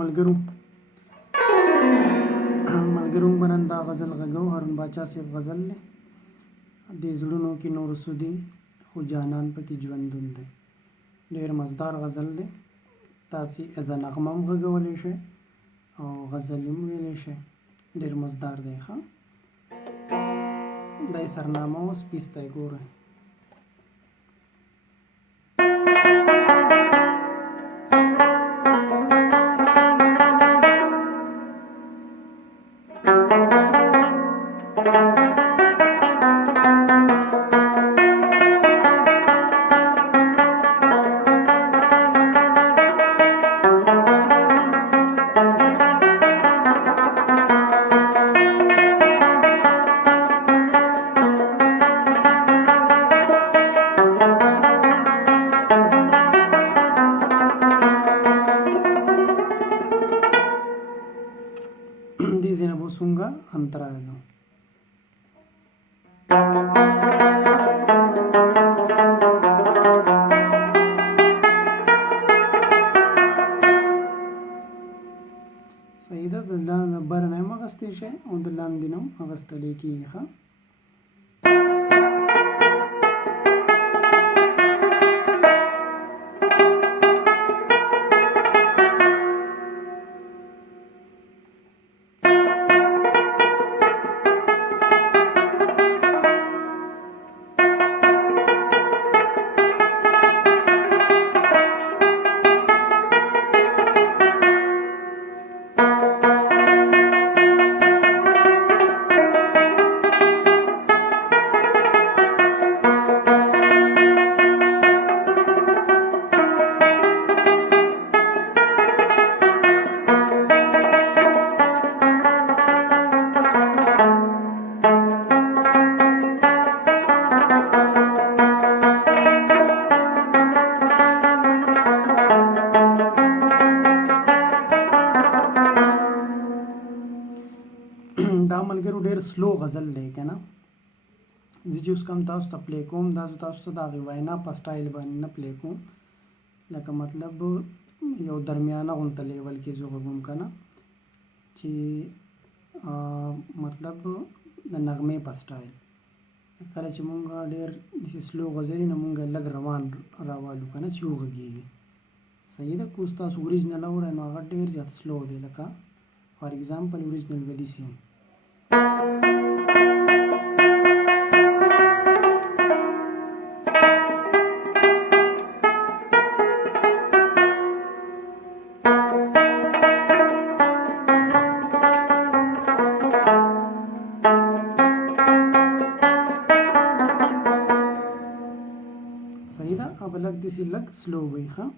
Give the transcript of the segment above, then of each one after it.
ملګرو برن دا غزل غږو هارون باچا صاحب غزل دی د زړونو کې نور سودي خو جانان پکې ژوندون دی. ډېر مزدار غزل دی. تاسې از نغمه هم غږولی شئ او غزل هم ویلی شئ. ډېر مزدار دی. ښه دا یې سرنامه اوس پیسته یې ګورئ. Sunga antaralu. Saida dalan barana magasti she on dalan dinam agastali ki ha. دا ملګرو ډېر سلو غزل دی که نه. زه چې اوس کوم تاسو ته پلی کوم دا زه تاسو ته د هغې وینا په سټایل باندې نه پلی کوم، لکه مطلب یو درمیانه غونته لیول کې زه غږوم که نه، چې مطلب د نغمې په سټایل. کله چې مونږ ډېر داسې سلو غزل وي نو مونږ لږ روان راوالو که نه چې وغږېږي. صحیح ده. که اوس تاسو اوریجنل اورئ نو هغه ډېر زیات سلو دی. لکه فار ایگزامپل اوریجنل به داسې وي. صحیح ده. अब लग दिस लग स्लो वही हाँ.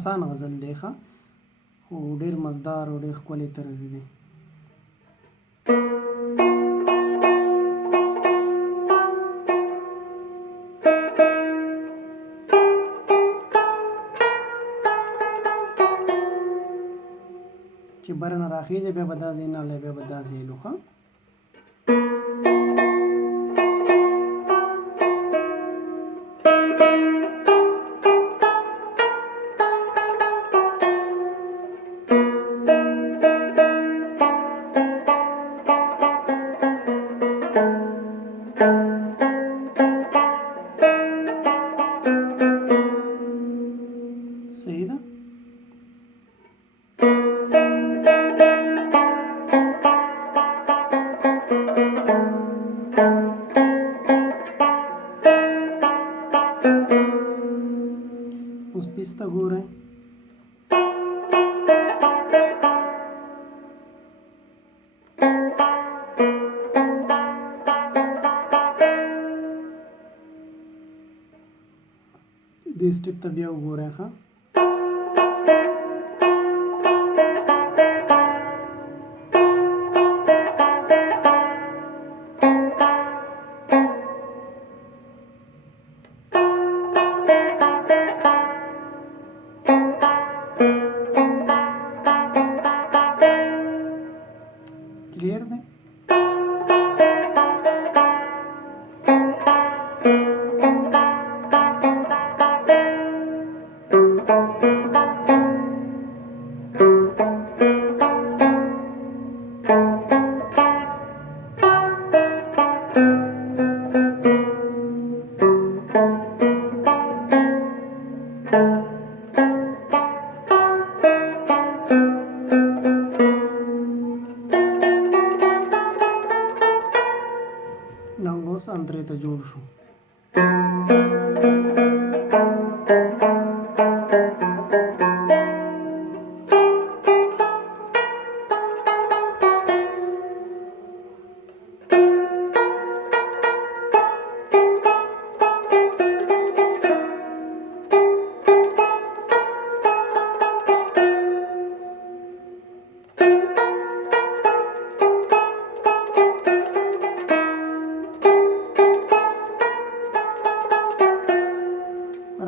آسان غزل دی ښه، خو ډېر مزدار او ډېر ښکلی طرز دی. چې بره نه راخېږي بیا به دا ځای نه الی بیا به دا ځای الو ښه. سټیپ ته بیا وګورئ ښه क्लियर دی اوس اندرې ته جوړ شو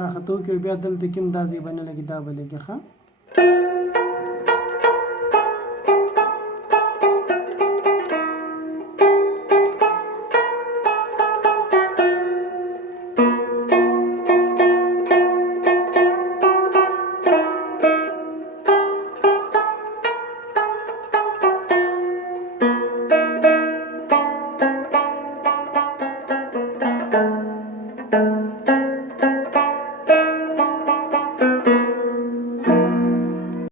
راختو کې بیا دلته کوم دا ځای باندې لګي دا به لګي ښه